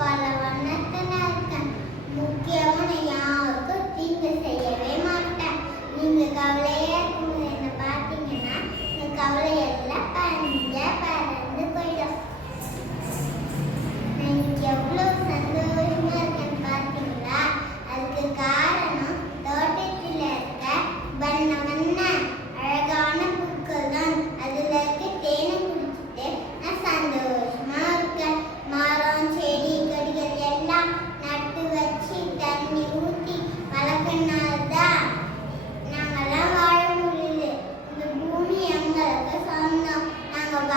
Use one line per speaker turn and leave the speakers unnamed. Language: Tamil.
பல வண்ணத்தில் இருக்கேன் முக்கியமான யாருக்கும் தீங்கு செய்யவே மாட்டேன். நீங்கள் கவலையே என்ன பார்த்தீங்கன்னா இந்த கவலையெல்லாம் பறந்து பறந்து போயிடும். எனக்கு எவ்வளோ நாங்கள் சொன்னோம் நாங்கள்